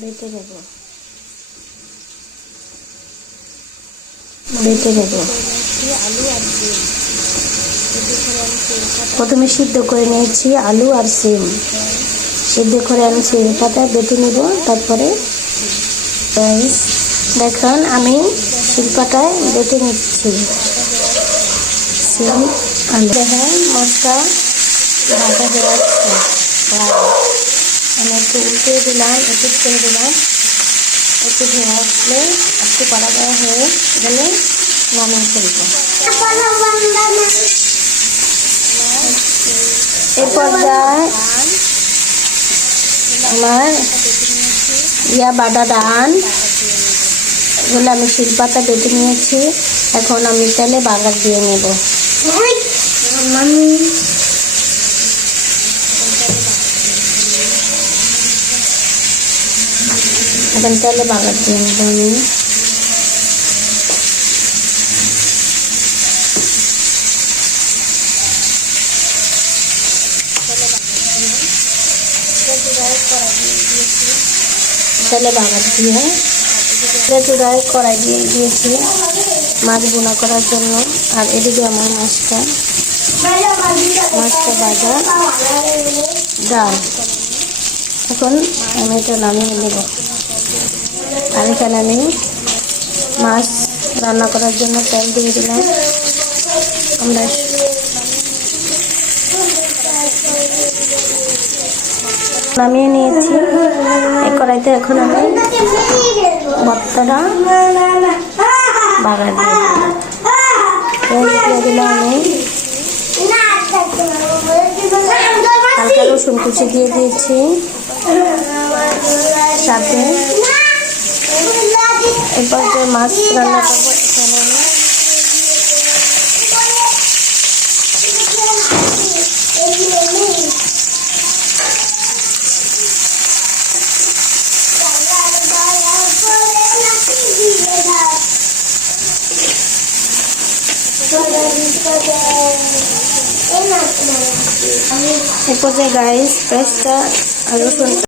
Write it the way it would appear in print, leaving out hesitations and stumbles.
বেটে নেব বেটে নেব আলু আর ডিম প্রথমে সিদ্ধ করে নিয়েছি আলু আর সিম। সিদ্ধ করে আমি শিলপাতায় বেটে নিব। তারপরে দেখুন আমি শিলপাতায় বেটে নিচ্ছি সিম আলু। দেখেন মশলা ভাজা হয়ে যাচ্ছে। আমি একটু উল্টে দিলাম, একটু ছেড়ে দিলাম। একটু ধোয়া আসলে একটু পাড়া দেওয়া হয়ে গেলে নামিয়ে ফেলবো। এই পর্যায়ে আমার বাটা ডান এগুলো আমি শিলপাতা বেটে নিয়েছি। এখন আমি তেলে বাগার দিয়ে নেব। এখন তেলে বাগার দিয়ে নেব আমি। তেলে বাগার দিয়ে চুড়ায় কড়াই দিয়ে দিয়েছি মাছ বোনা করার জন্য। আর এদিকে আমার মাছটা ভাজা ডাল। এখন আমি এটা নামিয়ে নেব। আর এখানে আমি মাছ রান্না করার জন্য তেল দিয়ে দিলাম। আমরা নামিয়ে নিয়েছি এই কড়াইতে। এখন আমি ভর্তাটা বাগার দিয়ে দিলাম। আমি হালকা রসুন কুচি দিয়ে দিয়েছি, সাথে এরপর যে মাছ রান্না করবো এখানে আমি এরপর যে গাইস পেস্টটা আর রসুন